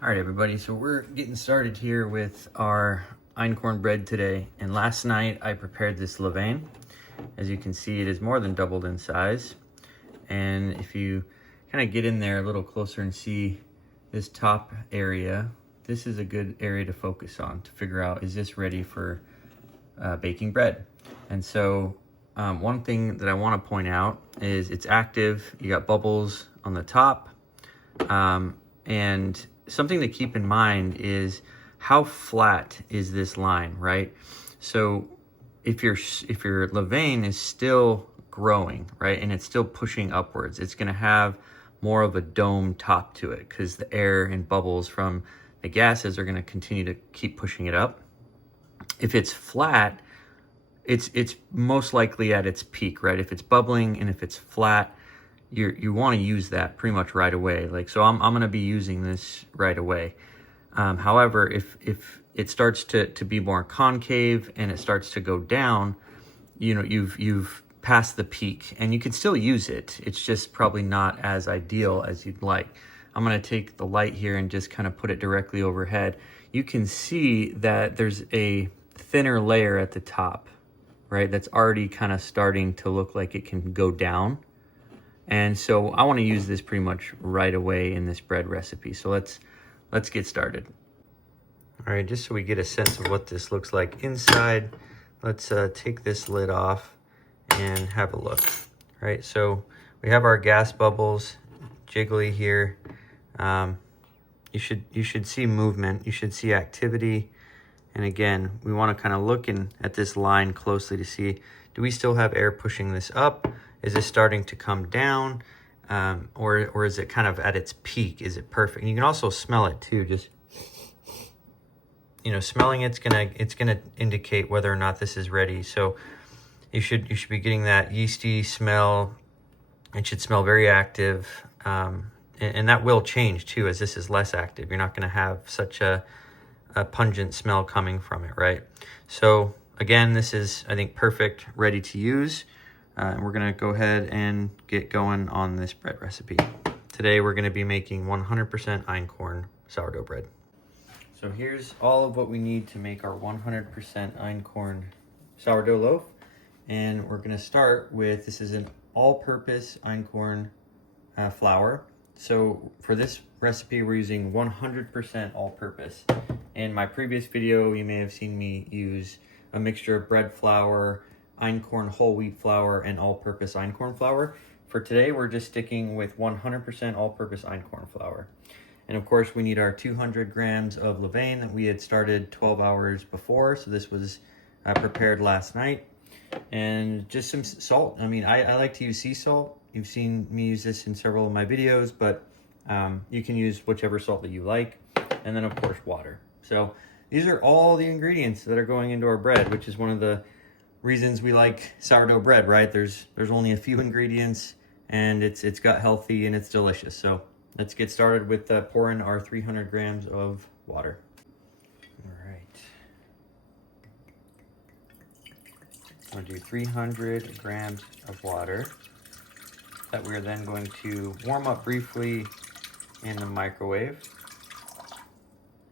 All right, everybody, so we're getting started here with our einkorn bread today. And last night I prepared this levain. As you can see, it is more than doubled in size. And if you kind of get in there a little closer and see this top area, this is a good area to focus on to figure out, is this ready for baking bread? And so one thing that I want to point out is it's active. You got bubbles on the top. And something to keep in mind is how flat is this line, right? So if your levain is still growing, right, and it's still pushing upwards, it's going to have more of a dome top to it because the air and bubbles from the gases are going to continue to keep pushing it up. If it's flat, it's most likely at its peak, right? If it's bubbling and if it's flat, you want to use that pretty much right away. Like, so I'm going to be using this right away. However, if it starts to be more concave and it starts to go down, you know, you've passed the peak, and you can still use it. It's just probably not as ideal as you'd like. I'm going to take the light here and just kind of put it directly overhead. You can see that there's a thinner layer at the top, right? That's already kind of starting to look like it can go down. And so I want to use this pretty much right away in this bread recipe. So let's get started. All right, just so we get a sense of what this looks like inside, let's take this lid off and have a look. All right, so we have our gas bubbles jiggly here. You should see movement. You should see activity. And again, we want to kind of look at this line closely to see, do we still have air pushing this up? Is it starting to come down? Or is it kind of at its peak? Is it perfect? And you can also smell it too. Just, you know, smelling it's gonna indicate whether or not this is ready. So you should be getting that yeasty smell. It should smell very active, and that will change too as this is less active. You're not going to have such a pungent smell coming from it, right? So again, this is, I think, perfect, ready to use. We're going to go ahead and get going on this bread recipe. Today we're going to be making 100% einkorn sourdough bread. So here's all of what we need to make our 100% einkorn sourdough loaf. And we're going to start with, this is an all-purpose einkorn flour. So for this recipe, we're using 100% all-purpose. In my previous video, you may have seen me use a mixture of bread flour, einkorn whole wheat flour, and all-purpose einkorn flour. For today, we're just sticking with 100% all-purpose einkorn flour. And of course, we need our 200 grams of levain that we had started 12 hours before. So this was prepared last night. And just some salt. I mean, I like to use sea salt. You've seen me use this in several of my videos, but you can use whichever salt that you like. And then, of course, water. So these are all the ingredients that are going into our bread, which is one of the reasons we like sourdough bread, right? There's only a few ingredients, and it's gut healthy and it's delicious. So let's get started with pouring our 300 grams of water. All right. I'm gonna do 300 grams of water that we're then going to warm up briefly in the microwave.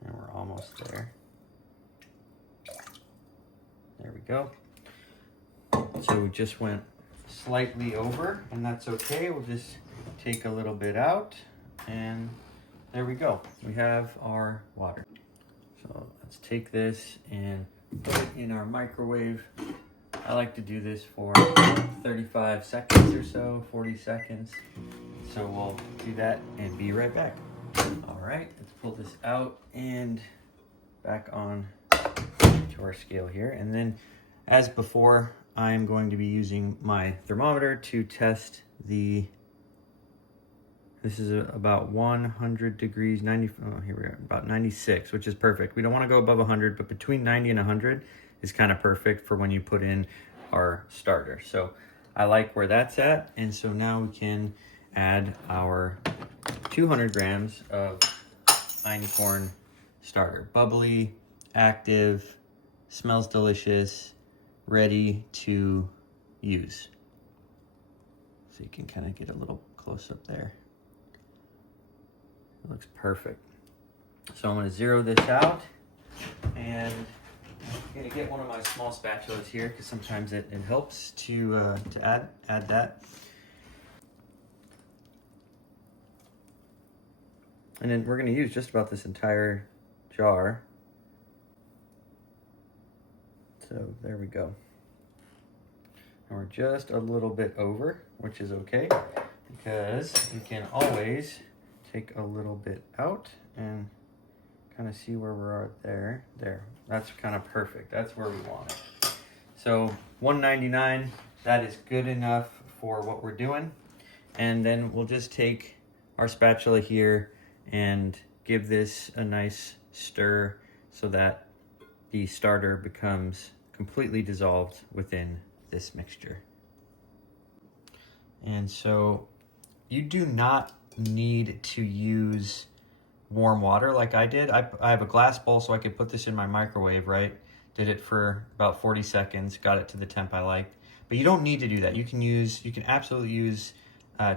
And we're almost there. There we go. So we just went slightly over, and that's okay. We'll just take a little bit out, and there we go. We have our water. So let's take this and put it in our microwave. I like to do this for 35 seconds or so, 40 seconds. So we'll do that and be right back. All right, let's pull this out and back on to our scale here. And then, as before, I'm going to be using my thermometer to test this is about 100 degrees, here we are, about 96, which is perfect. We don't want to go above 100, but between 90 and 100 is kind of perfect for when you put in our starter. So I like where that's at. And so now we can add our 200 grams of einkorn starter. Bubbly, active, smells delicious, ready to use. So you can kind of get a little close up there. It looks perfect. So I'm gonna zero this out, and I'm gonna get one of my small spatulas here because sometimes it helps to add that. And then we're gonna use just about this entire jar. So there we go. And we're just a little bit over, which is okay, because you can always take a little bit out and kind of see where we're at there. There, that's kind of perfect. That's where we want it. So $1.99, that is good enough for what we're doing. And then we'll just take our spatula here and give this a nice stir so that the starter becomes completely dissolved within this mixture. And so you do not need to use warm water like I did. I have a glass bowl so I could put this in my microwave, right? Did it for about 40 seconds, got it to the temp I liked. But you don't need to do that. You can absolutely use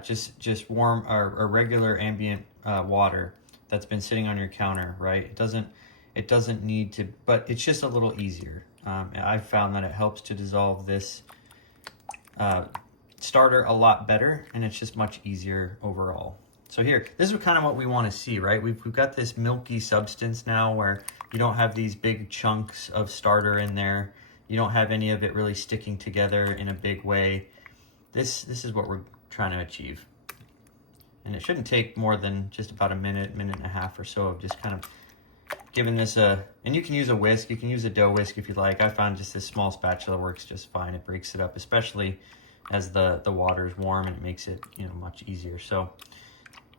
just warm or regular ambient water that's been sitting on your counter, right? It doesn't need to, but it's just a little easier. I've found that it helps to dissolve this starter a lot better, and it's just much easier overall. So here, this is kind of what we want to see, right? We've got this milky substance now where you don't have these big chunks of starter in there. You don't have any of it really sticking together in a big way. This is what we're trying to achieve. And it shouldn't take more than just about a minute and a half or so of just kind of giving this and you can use a whisk, you can use a dough whisk if you like. I found just this small spatula works just fine. It breaks it up, especially as the water is warm, and it makes it, you know, much easier. So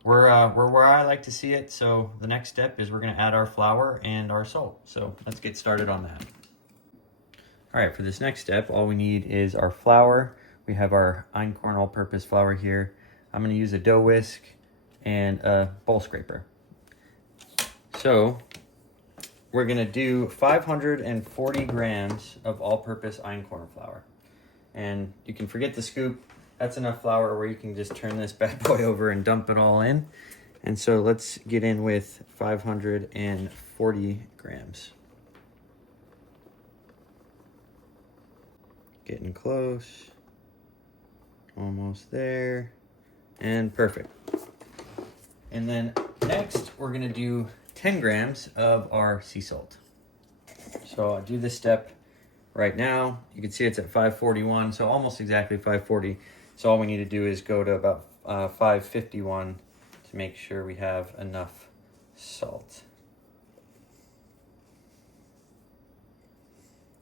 we're where I like to see it. So the next step is we're gonna add our flour and our salt. So let's get started on that. All right, for this next step, all we need is our flour. We have our Einkorn all-purpose flour here. I'm gonna use a dough whisk and a bowl scraper. So we're gonna do 540 grams of all-purpose einkorn flour. And you can forget the scoop. That's enough flour where you can just turn this bad boy over and dump it all in. And so let's get in with 540 grams. Getting close. Almost there. And perfect. And then next we're gonna do 10 grams of our sea salt. So I'll do this step right now. You can see it's at 541, so almost exactly 540. So all we need to do is go to about 551 to make sure we have enough salt.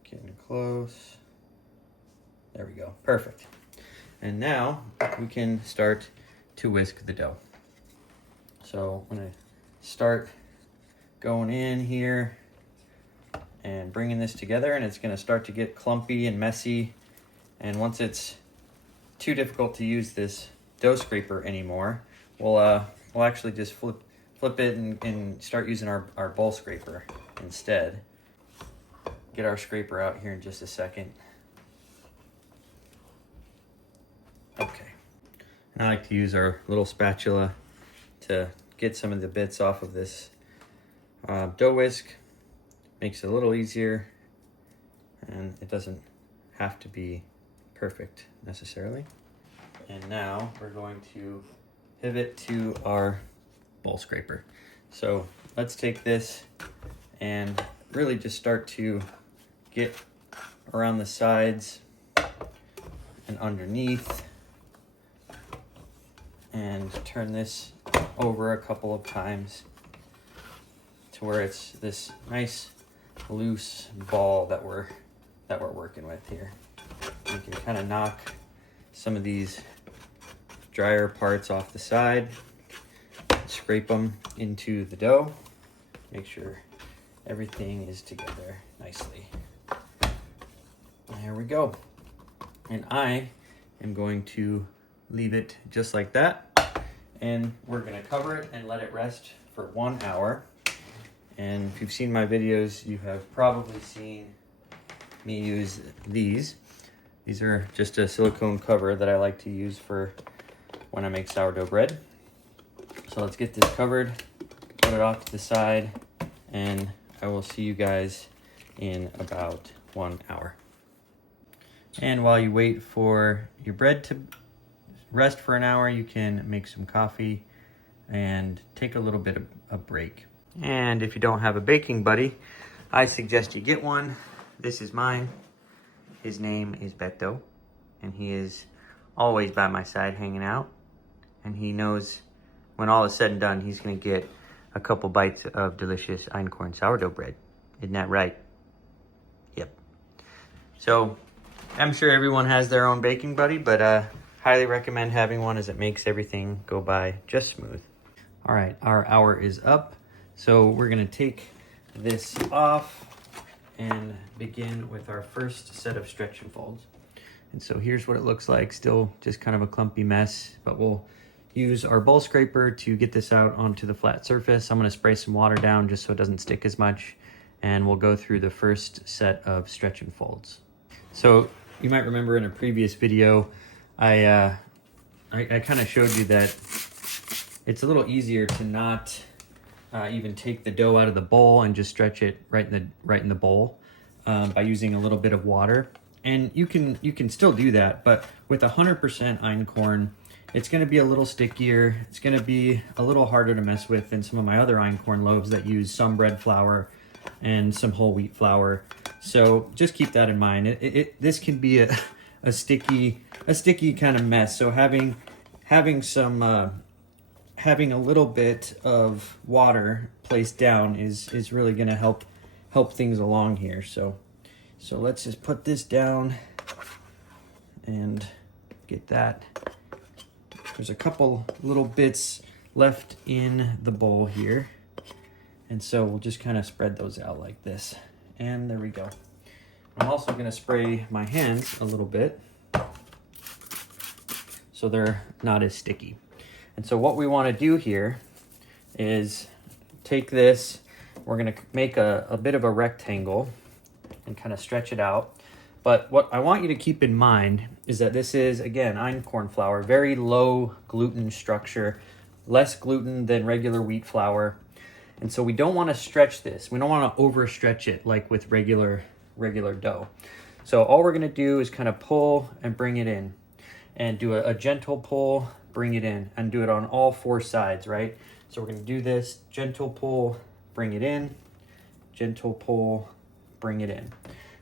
Getting close. There we go, perfect. And now we can start to whisk the dough. So I'm gonna start going in here and bringing this together, and it's going to start to get clumpy and messy. And once it's too difficult to use this dough scraper anymore, we'll actually just flip it and start using our bowl scraper instead. Get our scraper out here in just a second. Okay. And I like to use our little spatula to get some of the bits off of this dough whisk. Makes it a little easier, and it doesn't have to be perfect necessarily. And now we're going to pivot to our bowl scraper. So let's take this and really just start to get around the sides and underneath, and turn this over a couple of times to where it's this nice loose ball that we're working with here. You can kind of knock some of these drier parts off the side, scrape them into the dough, make sure everything is together nicely. There we go. And I am going to leave it just like that, and we're going to cover it and let it rest for 1 hour. And if you've seen my videos, you have probably seen me use these. These are just a silicone cover that I like to use for when I make sourdough bread. So let's get this covered put it off to the side, and I will see you guys in about 1 hour. And while you wait for your bread to rest for an hour, you can make some coffee and take a little bit of a break. And if you don't have a baking buddy, I suggest you get one. This is mine. His name is Beto, and he is always by my side hanging out. And he knows when all is said and done, he's gonna get a couple bites of delicious Einkorn sourdough bread. Isn't that right? Yep. So I'm sure everyone has their own baking buddy, but highly recommend having one as it makes everything go by just smooth. All right, our hour is up. So we're gonna take this off and begin with our first set of stretch and folds. And so here's what it looks like, still just kind of a clumpy mess, but we'll use our bowl scraper to get this out onto the flat surface. I'm gonna spray some water down just so it doesn't stick as much, and we'll go through the first set of stretch and folds. So you might remember in a previous video, I kind of showed you that it's a little easier to not even take the dough out of the bowl and just stretch it right in the bowl by using a little bit of water. And you can still do that, but with 100% einkorn, it's going to be a little stickier. It's going to be a little harder to mess with than some of my other einkorn loaves that use some bread flour and some whole wheat flour. So just keep that in mind. This can be a sticky kind of mess. So having a little bit of water placed down is really going to help things along here. So let's just put this down and get that. There's a couple little bits left in the bowl here, and so we'll just kind of spread those out like this, and there we go. I'm also going to spray my hands a little bit so they're not as sticky. And so what we want to do here is take this, we're going to make a bit of a rectangle and kind of stretch it out. But what I want you to keep in mind is that this is, again, einkorn flour, very low gluten structure, less gluten than regular wheat flour. And so we don't want to stretch this. We don't want to overstretch it like with regular dough. So all we're going to do is kind of pull and bring it in, and do a gentle pull, bring it in, and do it on all four sides, right? So we're going to do this, gentle pull, bring it in, gentle pull, bring it in.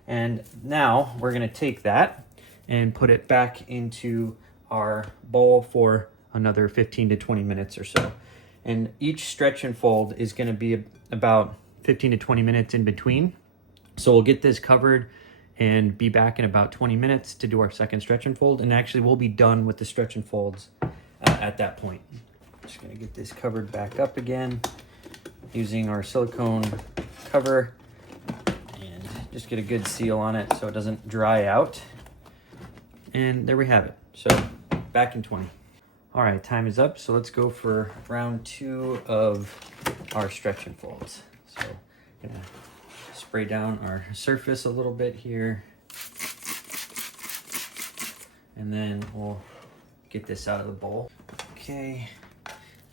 And now we're going to take that and put it back into our bowl for another 15 to 20 minutes or so. And each stretch and fold is going to be about 15 to 20 minutes in between. So we'll get this covered and be back in about 20 minutes to do our second stretch and fold. And actually we'll be done with the stretch and folds at that point. Just going to get this covered back up again using our silicone cover. Just get a good seal on it so it doesn't dry out. And there we have it. So back in 20. All right, time is up. So let's go for round 2 of our stretch and folds. So I'm gonna spray down our surface a little bit here. And then we'll get this out of the bowl. Okay,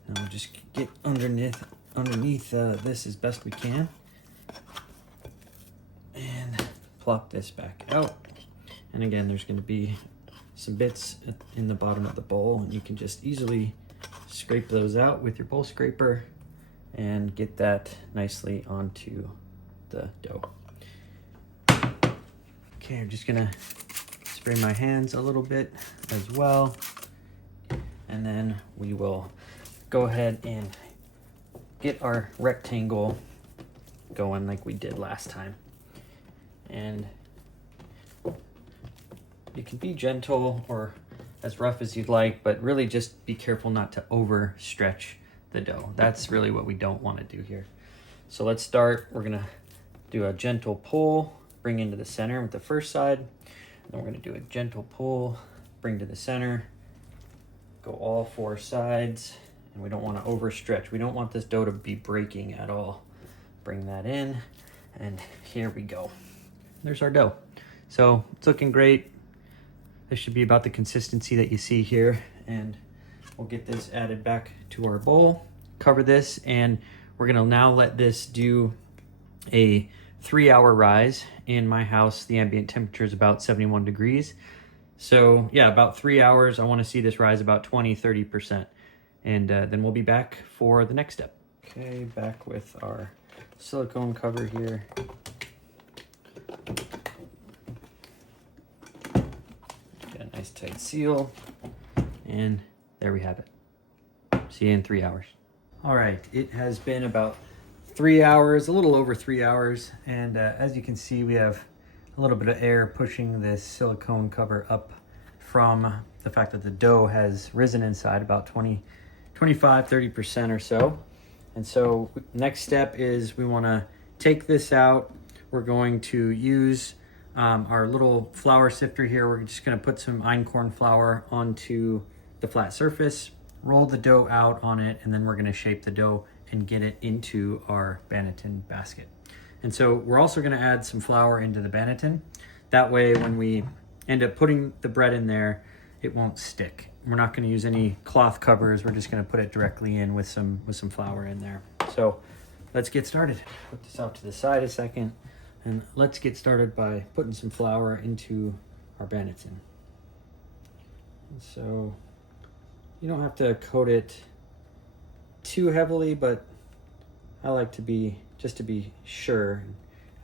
now we'll just get underneath this as best we can. And plop this back out. And again, there's going to be some bits in the bottom of the bowl, and you can just easily scrape those out with your bowl scraper and get that nicely onto the dough. Okay, I'm just going to spray my hands a little bit as well, and then we will go ahead and get our rectangle going like we did last time. And you can be gentle or as rough as you'd like, but really just be careful not to overstretch the dough. That's really what we don't want to do here. So let's start. We're going to do a gentle pull, bring into the center with the first side. Then we're going to do a gentle pull, bring to the center, go all 4 sides. And we don't want to overstretch. We don't want this dough to be breaking at all. Bring that in, and here we go. There's our dough. So it's looking great. This should be about the consistency that you see here. And we'll get this added back to our bowl, cover this, and We're gonna now let this do a 3-hour rise. In my house, the ambient temperature is about 71 degrees. So yeah, about 3 hours. I wanna see this rise about 20–30%. And then we'll be back for the next step. Okay, back with our silicone cover here. Get a nice tight seal. And there we have it. See you in 3 hours. All right, it has been about 3 hours, a little over 3 hours. And as you can see, we have a little bit of air pushing this silicone cover up from the fact that the dough has risen inside about 25–30% or so. And so next step is we want to take this out. We're going to use our little flour sifter here. We're just going to put some einkorn flour onto the flat surface, roll the dough out on it, and then we're going to shape the dough and get it into our banneton basket. And so we're also going to add some flour into the banneton. That way when we end up putting the bread in there, it won't stick. We're not going to use any cloth covers. We're just going to put it directly in with some flour in there. So let's get started. Put this out to the side a second, and let's get started by putting some flour into our banneton. And so you don't have to coat it too heavily, but I like to be, just to be sure,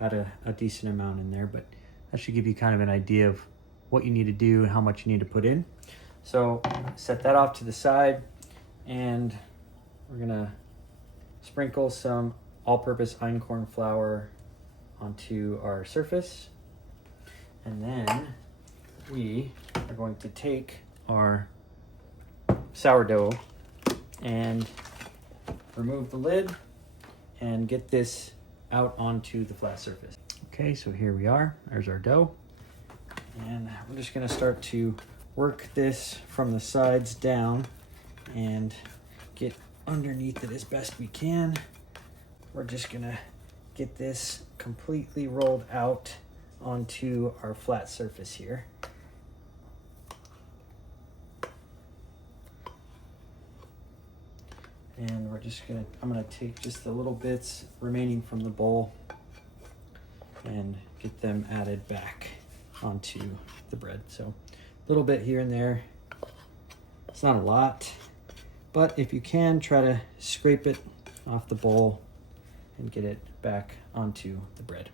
add a decent amount in there, but that should give you kind of an idea of what you need to do and how much you need to put in. So set that off to the side, and we're gonna sprinkle some all-purpose einkorn flour onto our surface. And then we are going to take our sourdough and remove the lid and get this out onto the flat surface. Okay, so here we are. There's our dough. And we're just gonna start to work this from the sides down and get underneath it as best we can. We're just gonna get this completely rolled out onto our flat surface here. And we're just gonna, I'm gonna take just the little bits remaining from the bowl and get them added back onto the bread. So a little bit here and there. It's not a lot, but if you can, try to scrape it off the bowl and get it back onto the bread.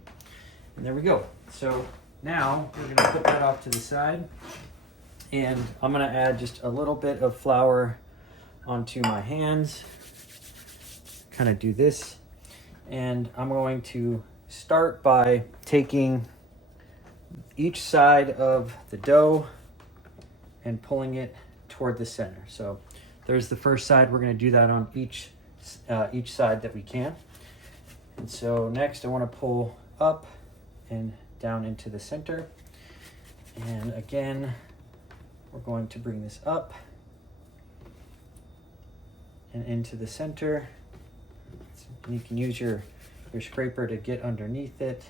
And there we go. So now we're gonna put that off to the side, and I'm gonna add just a little bit of flour onto my hands. Kind of do this, and I'm going to start by taking each side of the dough and pulling it toward the center. So there's the first side. We're going to do that on each side that we can. And so next I want to pull up and down into the center. And again, we're going to bring this up and into the center. And you can use your scraper to get underneath it,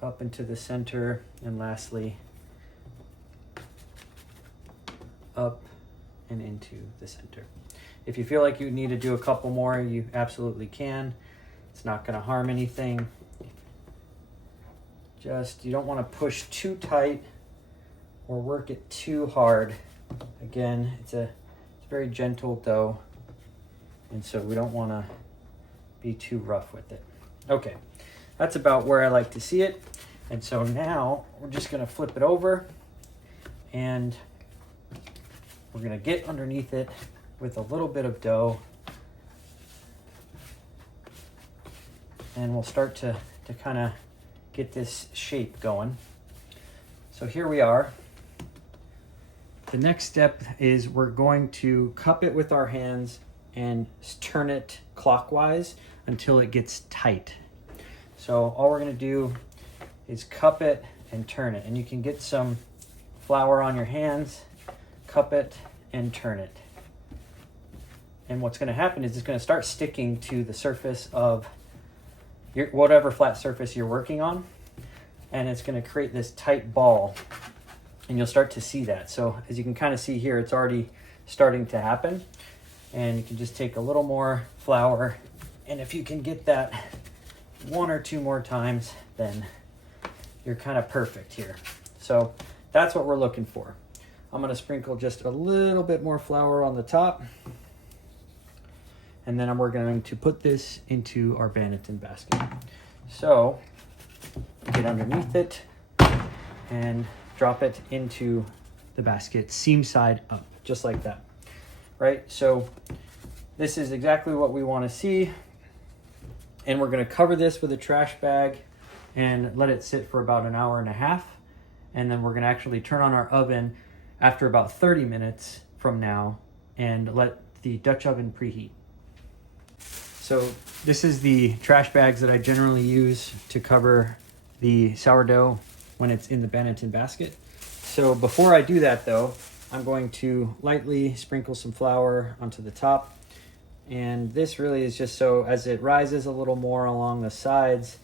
up into the center, and lastly, up and into the center. If you feel like you need to do a couple more, you absolutely can. It's not going to harm anything. Just, you don't want to push too tight or work it too hard. Again, it's a very gentle dough, and so we don't want to be too rough with it. Okay, that's about where I like to see it. And so now we're just going to flip it over, and we're going to get underneath it with a little bit of dough, and we'll start to kind of get this shape going. So here we are. The next step is we're going to cup it with our hands and turn it clockwise until it gets tight. So all we're gonna do is cup it and turn it. And you can get some flour on your hands, cup it and turn it. And what's gonna happen is it's gonna start sticking to the surface of whatever flat surface you're working on. And it's gonna create this tight ball. And you'll start to see that. So as you can kind of see here, it's already starting to happen. And you can just take a little more flour And if you can get that 1 or 2 more times, then you're kind of perfect here. So that's what we're looking for. I'm gonna sprinkle just a little bit more flour on the top. And then we're going to put this into our Banneton basket. So get underneath it and drop it into the basket, seam side up, just like that, right? So this is exactly what we want to see. And we're going to cover this with a trash bag and let it sit for about 1.5 hours. And then we're going to actually turn on our oven after about 30 minutes from now and let the Dutch oven preheat. So this is the trash bags that I generally use to cover the sourdough when it's in the Banneton basket. So before I do that though, I'm going to lightly sprinkle some flour onto the top. And this really is just so as it rises a little more along the sides,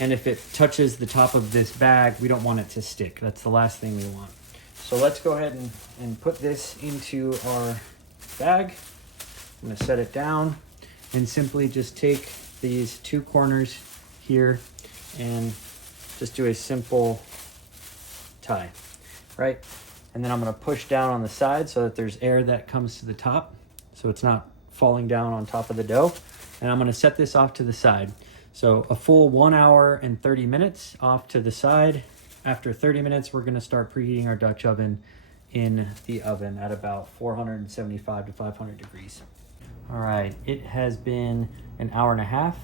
and if it touches the top of this bag, we don't want it to stick. That's the last thing we want. So let's go ahead and put this into our bag. I'm gonna set it down and simply just take these 2 corners here and just do a simple tie, right? And then I'm gonna push down on the side so that there's air that comes to the top, so it's not falling down on top of the dough. And I'm gonna set this off to the side. So a full 1 hour and 30 minutes off to the side. After 30 minutes, we're gonna start preheating our Dutch oven in the oven at about 475 to 500 degrees. All right, it has been 1.5 hours.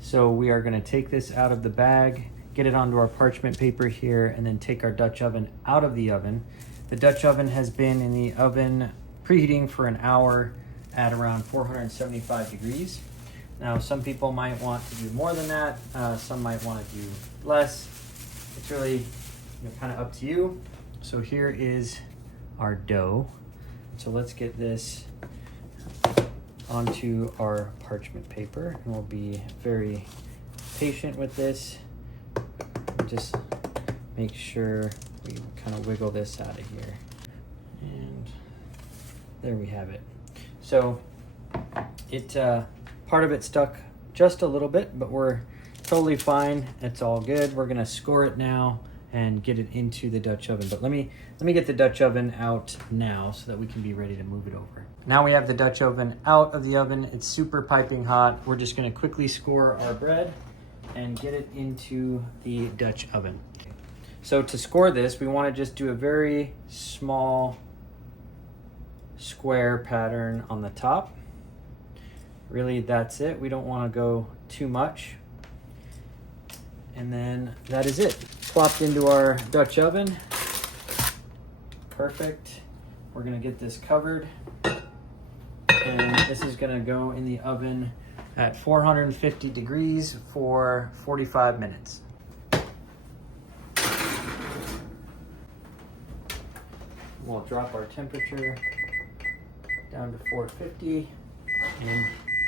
So we are gonna take this out of the bag, get it onto our parchment paper here, and then take our Dutch oven out of the oven. The Dutch oven has been in the oven preheating for 1 hour at around 475 degrees. Now, some people might want to do more than that. Some might want to do less. It's really kind of up to you. So here is our dough. So let's get this onto our parchment paper, and we'll be very patient with this. Just make sure we kind of wiggle this out of here. And there we have it. So it part of it stuck just a little bit, but we're totally fine. It's all good. We're gonna score it now and get it into the Dutch oven. But let me get the Dutch oven out now so that we can be ready to move it over. Now we have the Dutch oven out of the oven. It's super piping hot. We're just gonna quickly score our bread and get it into the Dutch oven. So to score this, we wanna just do a very small square pattern on the top. Really, that's it. We don't wanna go too much. And then that is it. Plopped into our Dutch oven. Perfect. We're gonna get this covered. And this is gonna go in the oven at 450 degrees for 45 minutes. We'll drop our temperature down to 450 and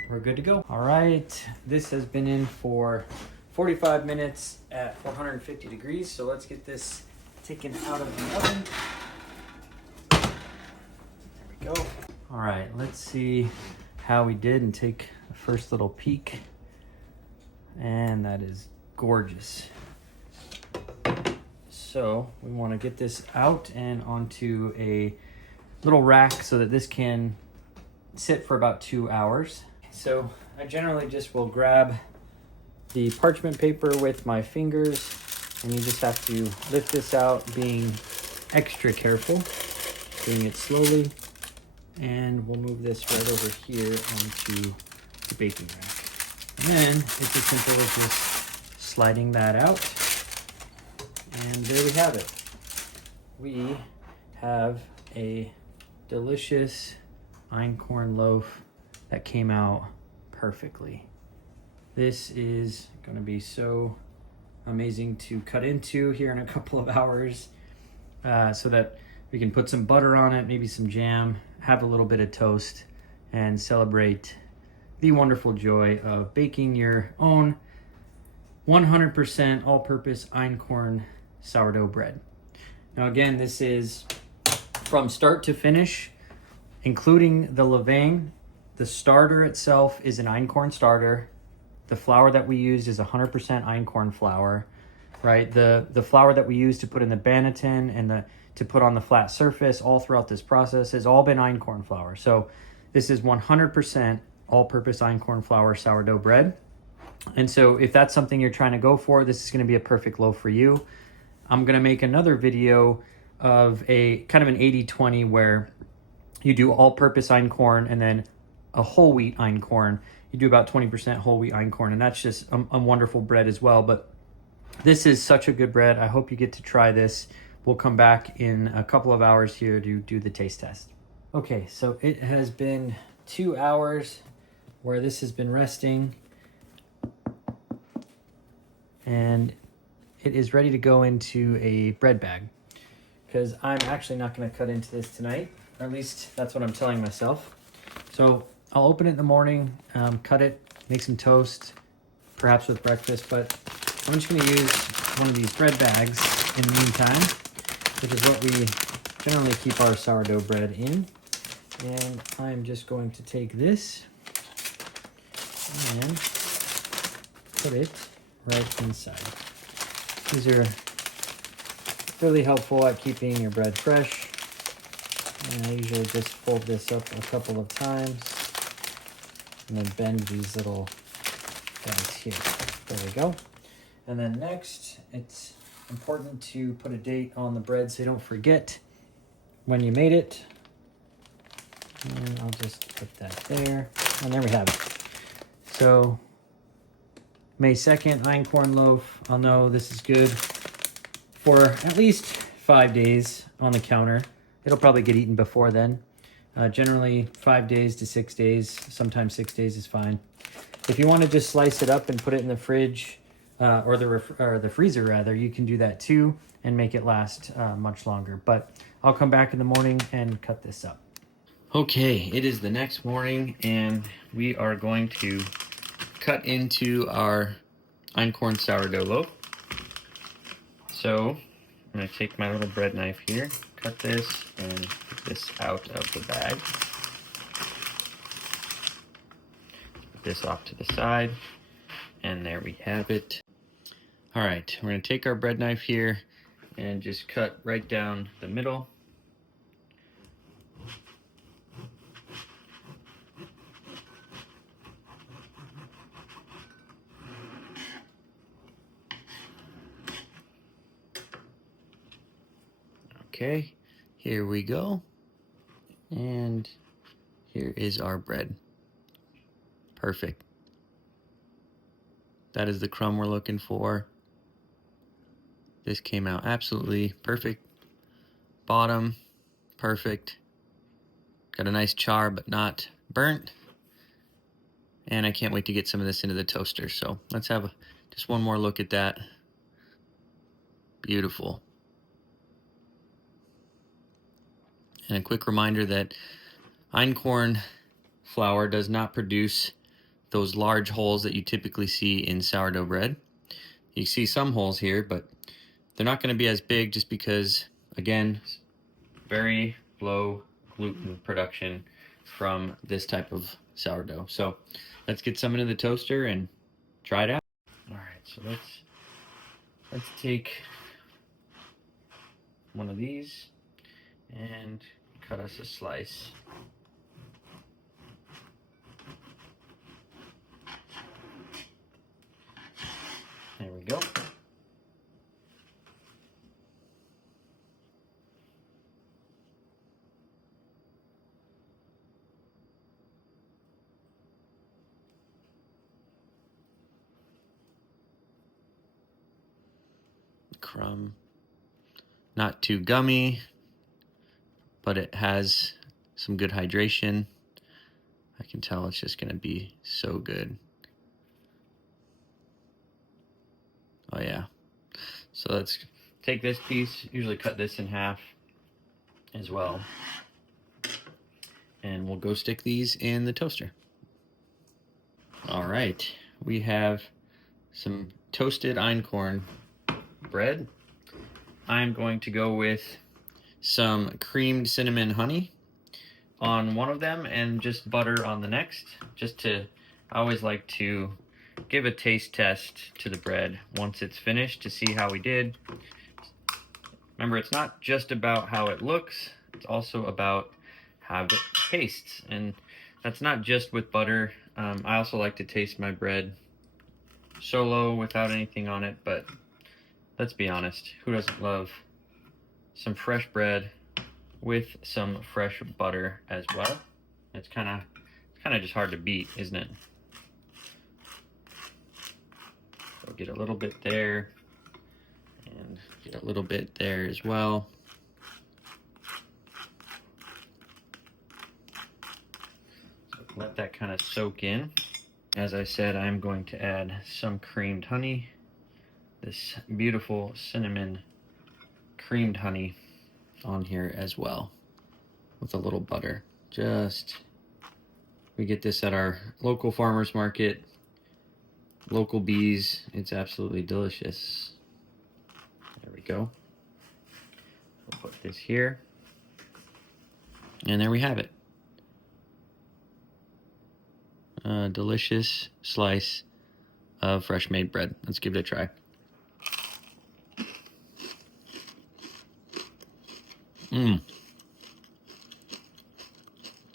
we're good to go. All right, this has been in for 45 minutes at 450 degrees. So let's get this taken out of the oven. There we go. All right, let's see how we did and take a first little peek. And that is gorgeous. So we want to get this out and onto a little rack so that this can sit for about 2 hours. So I generally just will grab the parchment paper with my fingers, and you just have to lift this out, being extra careful, doing it slowly. And we'll move this right over here onto the baking rack. And then it's as simple as just sliding that out. And there we have it. We have a delicious einkorn loaf that came out perfectly. This is going to be so amazing to cut into here in a couple of hours, so that we can put some butter on it, maybe some jam, have a little bit of toast, and celebrate the wonderful joy of baking your own 100% all-purpose einkorn sourdough bread. Now again, this is from start to finish, including the levain, The starter itself is an einkorn starter. The flour that we used is 100% einkorn flour, right? The flour that we used to put in the banneton and to put on the flat surface all throughout this process has all been einkorn flour. So this is 100% all-purpose einkorn flour sourdough bread. And so if that's something you're trying to go for, this is going to be a perfect loaf for you. I'm going to make another video of a kind of an 80-20 where you do all-purpose einkorn and then a whole wheat einkorn. You do about 20% whole wheat einkorn, and that's just a wonderful bread as well. But this is such a good bread. I hope you get to try this. We'll come back in a couple of hours here to do the taste test. Okay, so it has been 2 hours where this has been resting, and it is ready to go into a bread bag, because I'm actually not going to cut into this tonight, or at least that's what I'm telling myself. So I'll open it in the morning, cut it, make some toast, perhaps with breakfast, but I'm just going to use one of these bread bags in the meantime, which is what we generally keep our sourdough bread in. And I'm just going to take this and put it right inside. These are really helpful at keeping your bread fresh. And I usually just fold this up a couple of times and then bend these little guys here. There we go. And then next, it's important to put a date on the bread so you don't forget when you made it. And I'll just put that there. And there we have it. So May 2nd, einkorn loaf. I'll know this is good for at least 5 days on the counter. It'll probably get eaten before then. Generally 5 days to 6 days. Sometimes 6 days is fine. If you want to just slice it up and put it in the fridge or the freezer rather, you can do that too and make it last much longer. But I'll come back in the morning and cut this up. Okay, it is the next morning and we are going to cut into our einkorn sourdough loaf. So I'm going to take my little bread knife here, cut this, and get this out of the bag. Put this off to the side, and there we have it. All right, we're going to take our bread knife here and just cut right down the middle. Okay, here we go. And here is our bread. Perfect. That is the crumb we're looking for. This came out absolutely perfect. Bottom, perfect. Got a nice char, but not burnt. And I can't wait to get some of this into the toaster. So let's have just one more look at that. Beautiful. And a quick reminder that einkorn flour does not produce those large holes that you typically see in sourdough bread. You see some holes here, but they're not going to be as big just because, again, very low gluten production from this type of sourdough. So let's get some into the toaster and try it out. All right, so let's take one of these and cut us a slice. There we go. Crumb. Not too gummy, but it has some good hydration. I can tell it's just going to be so good. Oh yeah. So let's take this piece, usually cut this in half as well. And we'll go stick these in the toaster. All right, we have some toasted einkorn bread. I'm going to go with some creamed cinnamon honey. on one of them and just butter on the next. I always like to give a taste test to the bread once it's finished to see how we did. Remember, it's not just about how it looks, it's also about how it tastes. And that's not just with butter. I also like to taste my bread solo without anything on it, but let's be honest, who doesn't love some fresh bread with some fresh butter as well? It's kind of just hard to beat, isn't it? So get a little bit there and get a little bit there as well. So let that kind of soak in. As I said, I'm going to add some creamed honey, this beautiful cinnamon creamed honey on here as well with a little butter. We get this at our local farmers market, local bees. It's absolutely delicious. There we go. We'll put this here. And there we have it. A delicious slice of fresh made bread. Let's give it a try.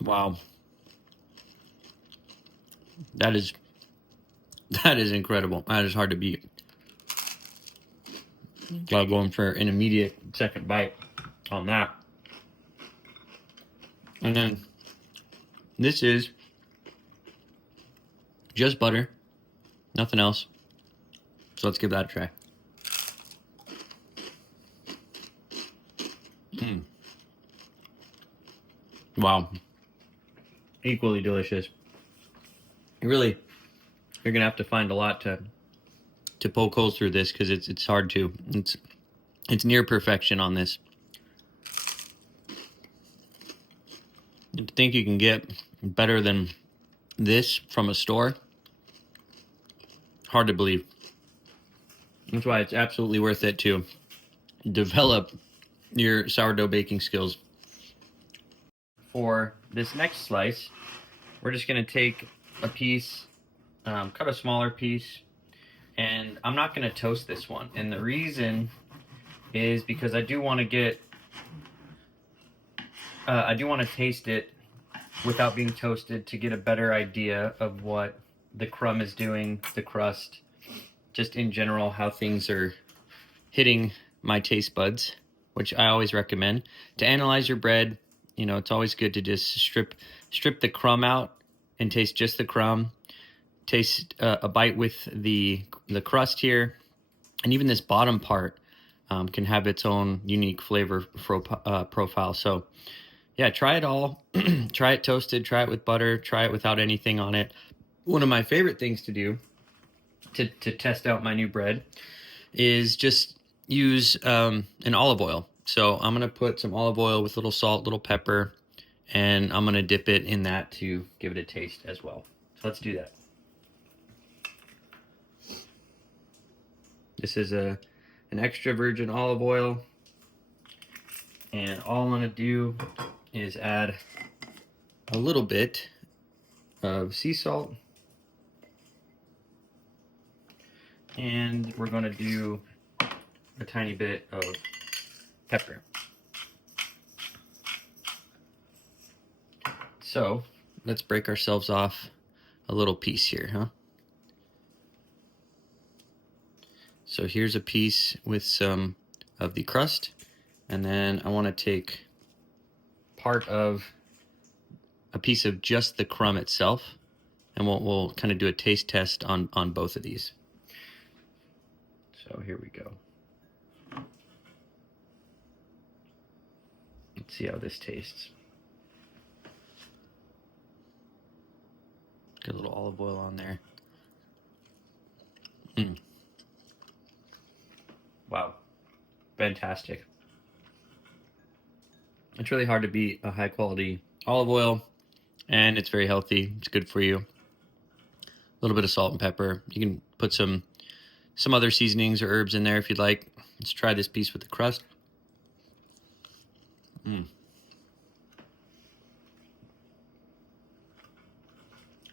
Wow. That is incredible. That is hard to beat. Gotta go in for an immediate second bite on that. And then this is just butter, nothing else. So let's give that a try. Wow. Equally delicious. You're gonna have to find a lot to poke holes through this because it's hard to. It's near perfection on this. To think you can get better than this from a store, hard to believe. That's why it's absolutely worth it to develop your sourdough baking skills. For this next slice, we're just going to take a piece, cut a smaller piece, and I'm not going to toast this one. And the reason is because I do want to taste it without being toasted to get a better idea of what the crumb is doing, the crust, just in general how things are hitting my taste buds, which I always recommend. To analyze your bread, you know, it's always good to just strip the crumb out and taste just the crumb. Taste a bite with the crust here, and even this bottom part can have its own unique flavor profile. So yeah, try it all. Try it toasted, try it with butter, try it without anything on it. One of my favorite things to do to test out my new bread is just use an olive oil. So I'm going to put some olive oil with little salt, little pepper, and I'm going to dip it in that to give it a taste as well. So let's do that. This is an extra virgin olive oil, and all I'm going to do is add a little bit of sea salt, and we're going to do a tiny bit of pepper. So let's break ourselves off a little piece here, huh? So here's a piece with some of the crust, and then I want to take part of a piece of just the crumb itself, and we'll kind of do a taste test on both of these. So here we go. Let's see how this tastes. Get a little olive oil on there. Wow, fantastic. It's really hard to beat a high quality olive oil, and it's very healthy. It's good for you. A little bit of salt and pepper. You can put some other seasonings or herbs in there if you'd like. Let's try this piece with the crust.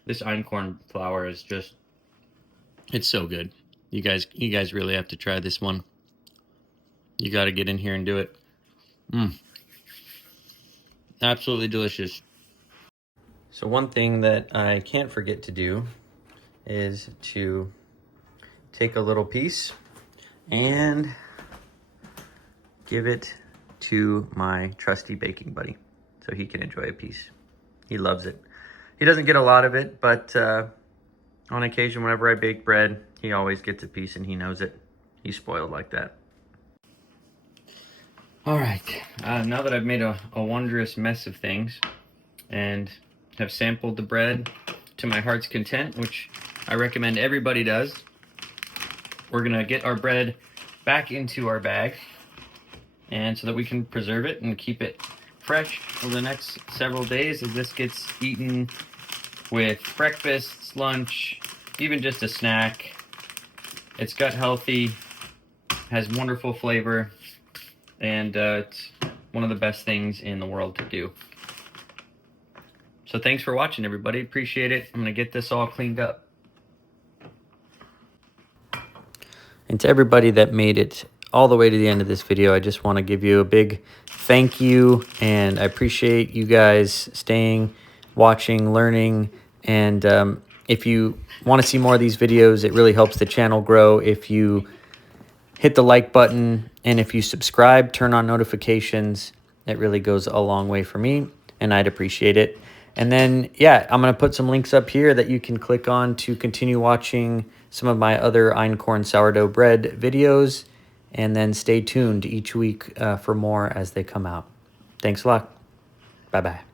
This einkorn flour is just, it's so good. You guys really have to try this one. You got to get in here and do it. Absolutely delicious. So one thing that I can't forget to do is to take a little piece and give it to my trusty baking buddy so he can enjoy a piece. He loves it. He doesn't get a lot of it, but on occasion, whenever I bake bread, he always gets a piece and he knows it. He's spoiled like that. All right, now that I've made a wondrous mess of things and have sampled the bread to my heart's content, which I recommend everybody does, we're gonna get our bread back into our bag, and so that we can preserve it and keep it fresh over the next several days as this gets eaten with breakfast, lunch, even just a snack. It's gut healthy, has wonderful flavor, and it's one of the best things in the world to do. So thanks for watching, everybody. Appreciate it. I'm gonna get this all cleaned up. And to everybody that made it all the way to the end of this video, I just want to give you a big thank you, and I appreciate you guys staying, watching, learning, and if you want to see more of these videos, it really helps the channel grow if you hit the like button, and if you subscribe, turn on notifications. It really goes a long way for me, and I'd appreciate it. And then, yeah, I'm going to put some links up here that you can click on to continue watching some of my other Einkorn sourdough bread videos, and then stay tuned each week for more as they come out. Thanks a lot. Bye-bye.